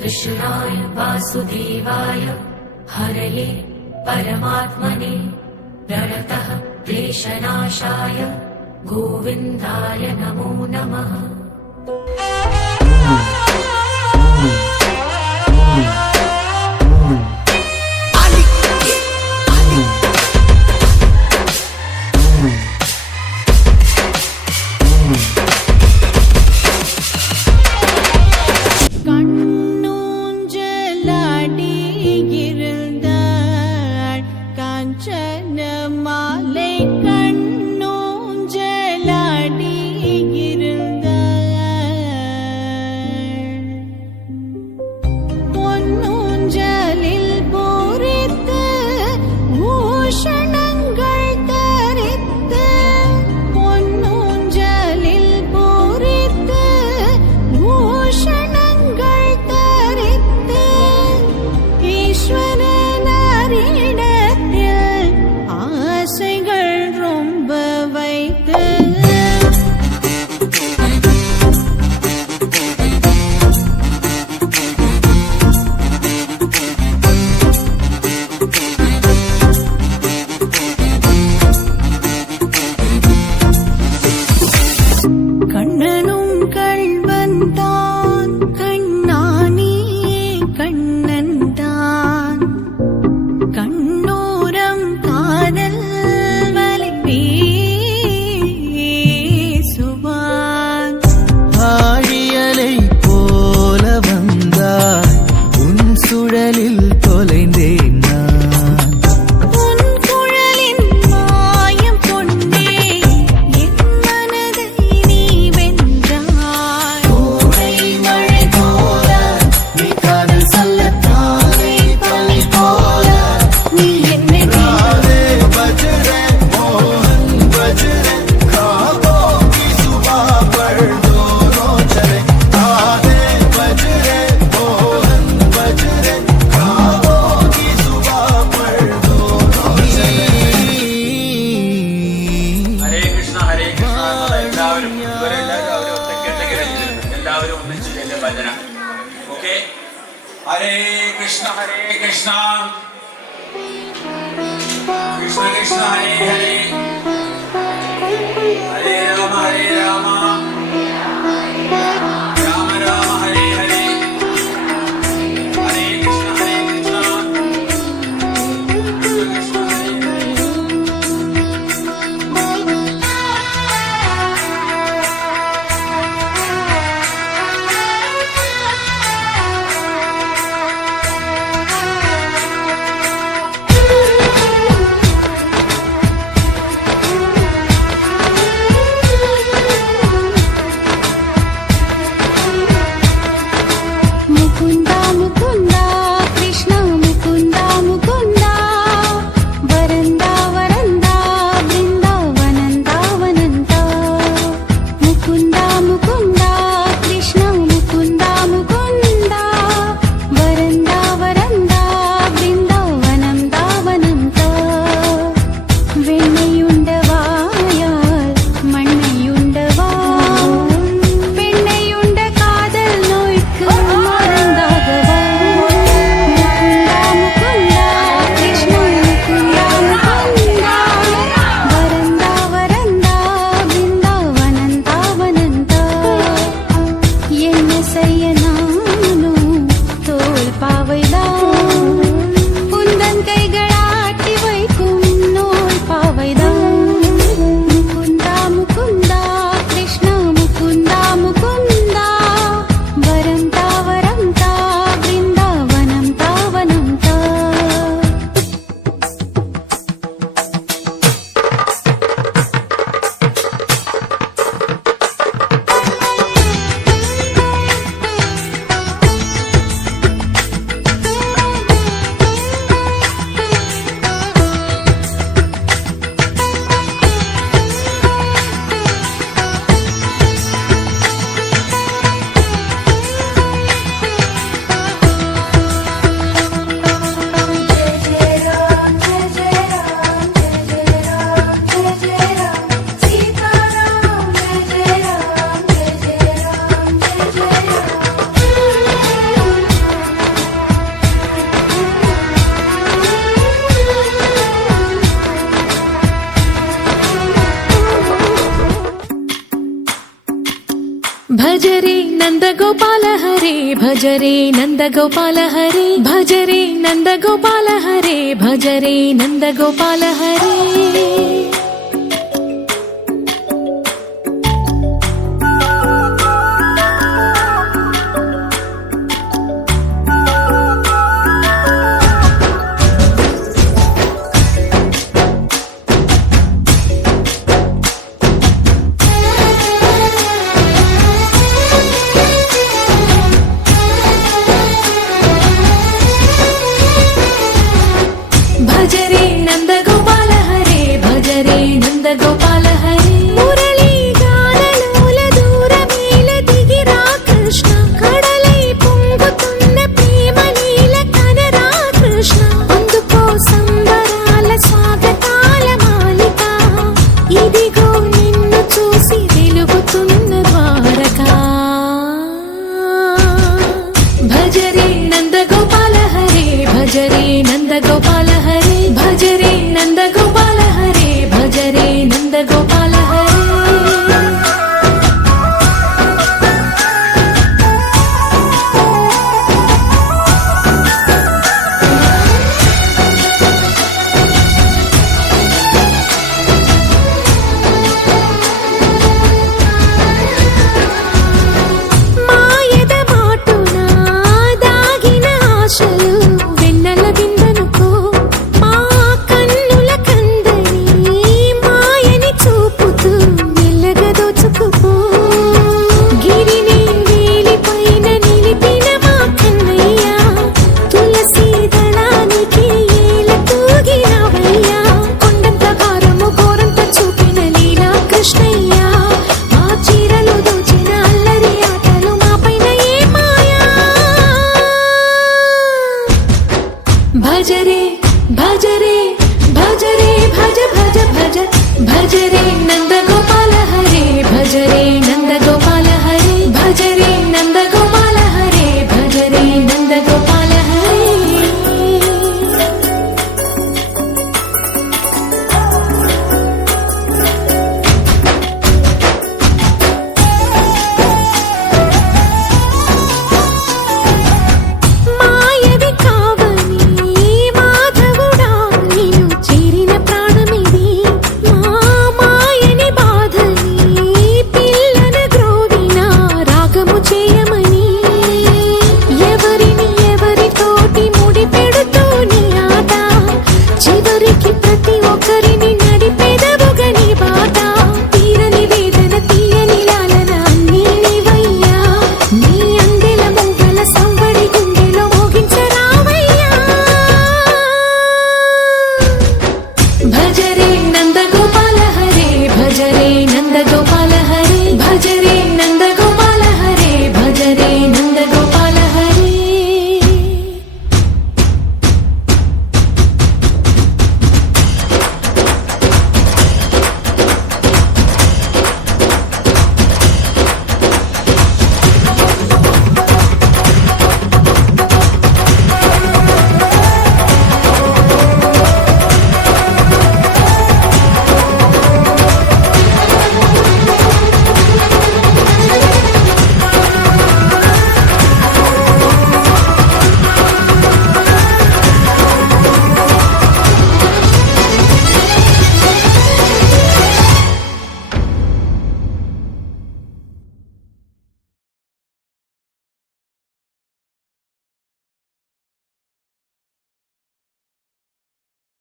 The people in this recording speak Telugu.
कृष्णाय वासुदेवाय हरये परमात्मने प्रणतः क्लेशनाशाय गोविन्दाय नमो नमः। हरे कृष्ण कृष्ण कृष्ण हरे हरे हरे राम राम राम हरे हरे हरे कृष्ण कृष्ण कृष्ण हरे భజరే నందగోపాల హరే భజరే నందగోపాల హరే భజరే నందగోపాల హరే భజరే నందగోపాల హరే భజరే నందగోపాల హరే భజరే నందగోపాల హరే మురళీ గానలోల దూరమేల దిగిరా కృష్ణ కడలై పొంగుతున్న ప్రేమ లీల కనరా కృష్ణ అందుకో సంబరాల స్వాగతాల మాలిక ఇదిగో నిన్ను చూసి వెలుగుతున్న ద్వారకా భజరే నందగోపాల హరే భజరే నందగోపాల హరే భజరే నందగోపాల హరే భజరే నందగోపాల హరే మాయద మాటున దాగిన ఆశలు వెన్నెల విందనుకో మా కన్నుల కందని మాయని చూపుతూ మెల్లగా దోచుకుపో గిరిని వేలిపైన నిలిపిన మా కన్నయ్య తులసి దళానికి ఏల తూగినవయ్యా కొండంత కారము కోరంత చూపిన లీలా కృష్ణయ్య మా చీరలు దోచిన అల్లరి ఆటలు మాపైన ఏ మాయా భజరే భజరే భజరే భజ భజ భజ భజరే నందగోపాల హరే భజరే నందగోపాల హరే భజరే నందగోపాల హరే భజరే నందగోపాల హరే మాయవి కావని మాధవుడా నిన్ను చేరిన ప్రాణమిది మా మాయని బాధని పిల్లన గ్రోవిన రాగము చేయమని ఎవరిని ఎవరితోటి ముడి పెడుతూ నీ ఆట చివరికి ప్రతి ఒక్కరిని